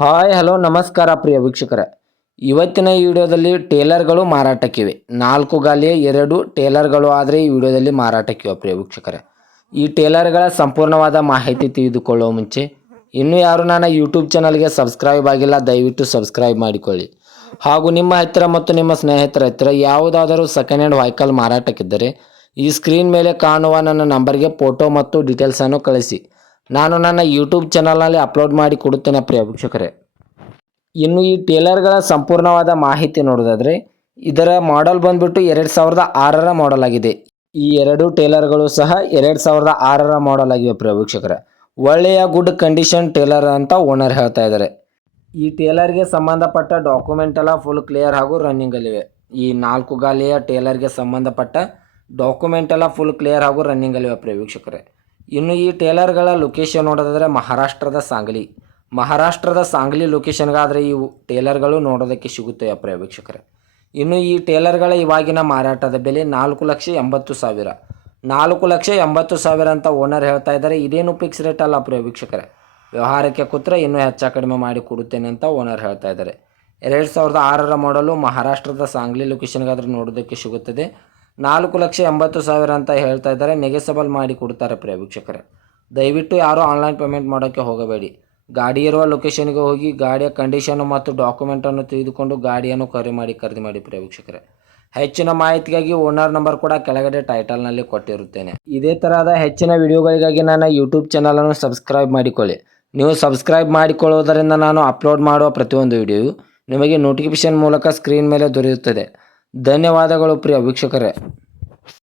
Hi hello ನಮಸ್ಕಾರ ಪ್ರಿಯ ವೀಕ್ಷಕರೇ. ಇವತ್ತಿನ ಈ ವಿಡಿಯೋದಲ್ಲಿ ಟೇಲರ್ಗಳು ಮಾರಾಟಕ್ಕಿವೆ. 4 ಗಾಲಿಯ 2 ಟೇಲರ್ಗಳು ಆದರೆ ಈ ವಿಡಿಯೋದಲ್ಲಿ ಮಾರಾಟಕ್ಕಿವೆ ಪ್ರಿಯ ವೀಕ್ಷಕರೇ. ಈ ಟೇಲರ್ಗಳ ಸಂಪೂರ್ಣವಾದ ಮಾಹಿತಿ ತಿಳಿದುಕೊಳ್ಳುವ ಮುಂಚೆ ಇನ್ನೂ ಯಾರು ನನ್ನ ಯೂಟ್ಯೂಬ್ ಚಾನಲ್ಗೆ ಸಬ್ಸ್ಕ್ರೈಬ್ ಆಗಿಲ್ಲ ದಯವಿಟ್ಟು ಸಬ್ಸ್ಕ್ರೈಬ್ ಮಾಡಿಕೊಳ್ಳಿ. ಹಾಗೂ ನಿಮ್ಮ ಹತ್ತಿರ ಮತ್ತು ನಿಮ್ಮ ಸ್ನೇಹಿತರ ಹತ್ತಿರ ಯಾವುದಾದರೂ ಸೆಕೆಂಡ್ ಹ್ಯಾಂಡ್ ವೆಹಿಕಲ್ ಮಾರಾಟಕ್ಕಿದ್ದರೆ ಈ ಸ್ಕ್ರೀನ್ ಮೇಲೆ ಕಾಣುವ ನನ್ನ ನಂಬರ್ಗೆ ಫೋಟೋ ಮತ್ತು ಡೀಟೇಲ್ಸನ್ನು ಕಳಿಸಿ. ನಾನು ನನ್ನ ಯೂಟ್ಯೂಬ್ ಚಾನಲ್ನಲ್ಲಿ ಅಪ್ಲೋಡ್ ಮಾಡಿ ಕೊಡುತ್ತೇನೆ ಪ್ರಿಯ ವೀಕ್ಷಕರೇ. ಇನ್ನು ಈ ಟೇಲರ್ಗಳ ಸಂಪೂರ್ಣವಾದ ಮಾಹಿತಿ ನೋಡೋದಾದರೆ ಇದರ ಮಾಡೆಲ್ ಬಂದ್ಬಿಟ್ಟು 2006ರ ಮಾಡೆಲ್ ಆಗಿದೆ. ಈ 2 ಟೇಲರ್ಗಳು ಸಹ 2006ರ ಮಾಡೆಲ್ ಆಗಿವೆ ಪ್ರಿಯ ವೀಕ್ಷಕರೇ. ಒಳ್ಳೆಯ ಗುಡ್ ಕಂಡೀಷನ್ ಟೇಲರ್ ಅಂತ ಓನರ್ ಹೇಳ್ತಾ ಇದ್ದಾರೆ. ಈ ಟೇಲರ್ಗೆ ಸಂಬಂಧಪಟ್ಟ ಡಾಕ್ಯುಮೆಂಟ್ ಎಲ್ಲ ಫುಲ್ ಕ್ಲಿಯರ್ ಹಾಗೂ ರನ್ನಿಂಗಲ್ಲಿವೆ. ಈ 4 ಗಾಲಿಯ ಟೇಲರ್ಗೆ ಸಂಬಂಧಪಟ್ಟ ಡಾಕ್ಯುಮೆಂಟ್ ಎಲ್ಲ ಫುಲ್ ಕ್ಲಿಯರ್ ಹಾಗೂ ರನ್ನಿಂಗಲ್ಲಿವೆ ಪ್ರಿಯ ವೀಕ್ಷಕರೇ. ಇನ್ನು ಈ ಟೇಲರ್ಗಳ ಲೊಕೇಶನ್ ನೋಡೋದಾದರೆ ಮಹಾರಾಷ್ಟ್ರದ ಸಾಂಗ್ಲಿ ಲೊಕೇಶನ್ಗಾದರೆ ಈ ಟೇಲರ್ಗಳು ನೋಡೋದಕ್ಕೆ ಸಿಗುತ್ತವೆ ಪ್ರಿಯ ವೀಕ್ಷಕರೇ. ಇನ್ನು ಈ ಟೇಲರ್ಗಳ ಇವಾಗಿನ ಮಾರಾಟದ ಬೆಲೆ 4,80,000 4,80,000 ಅಂತ ಓನರ್ ಹೇಳ್ತಾ ಇದ್ದಾರೆ. ಇದೇನು ಫಿಕ್ಸ್ ರೇಟ್ ಅಲ್ಲ ಪ್ರಿಯ ವೀಕ್ಷಕರೇ. ವ್ಯವಹಾರಕ್ಕೆ ಕೂತ್ರೆ ಇನ್ನೂ ಹೆಚ್ಚು ಕಡಿಮೆ ಮಾಡಿ ಕೊಡುತ್ತೇನೆ ಅಂತ ಓನರ್ ಹೇಳ್ತಾ ಇದ್ದಾರೆ. 2006ರ ಮಾಡಲು ಮಹಾರಾಷ್ಟ್ರದ ಸಾಂಗ್ಲಿ ಲೊಕೇಶನ್ಗಾದರೆ ನೋಡೋದಕ್ಕೆ ಸಿಗುತ್ತದೆ. 4,80,000 ಅಂತ ಹೇಳ್ತಾ ಇದ್ದಾರೆ. ನೆಗೆಸಬಲ್ ಮಾಡಿ ಕೊಡ್ತಾರೆ ಪ್ರಿಯ ವೀಕ್ಷಕರೇ. ದಯವಿಟ್ಟು ಯಾರೂ ಆನ್ಲೈನ್ ಪೇಮೆಂಟ್ ಮಾಡೋಕ್ಕೆ ಹೋಗಬೇಡಿ. ಗಾಡಿ ಇರುವ ಲೊಕೇಶನ್ಗೆ ಹೋಗಿ ಗಾಡಿಯ ಕಂಡೀಷನ್ನು ಮತ್ತು ಡಾಕ್ಯುಮೆಂಟನ್ನು ತೆಗೆದುಕೊಂಡು ಗಾಡಿಯನ್ನು ಖರೀದಿ ಮಾಡಿ ಪ್ರಿಯ ವೀಕ್ಷಕರೇ. ಹೆಚ್ಚಿನ ಮಾಹಿತಿಗಾಗಿ ಓನರ್ ನಂಬರ್ ಕೂಡ ಕೆಳಗಡೆ ಟೈಟಲ್ನಲ್ಲಿ ಕೊಟ್ಟಿರುತ್ತೇನೆ. ಇದೇ ತರಹದ ಹೆಚ್ಚಿನ ವಿಡಿಯೋಗಳಿಗಾಗಿ ನನ್ನ ಯೂಟ್ಯೂಬ್ ಚಾನಲನ್ನು ಸಬ್ಸ್ಕ್ರೈಬ್ ಮಾಡಿಕೊಳ್ಳಿ. ನೀವು ಸಬ್ಸ್ಕ್ರೈಬ್ ಮಾಡಿಕೊಳ್ಳುವುದರಿಂದ ನಾನು ಅಪ್ಲೋಡ್ ಮಾಡುವ ಪ್ರತಿಯೊಂದು ವಿಡಿಯೋಯು ನಿಮಗೆ ನೋಟಿಫಿಕೇಶನ್ ಮೂಲಕ ಸ್ಕ್ರೀನ್ ಮೇಲೆ ದೊರೆಯುತ್ತದೆ. ಧನ್ಯವಾದಗಳು ಪ್ರಿಯ ವೀಕ್ಷಕರೇ.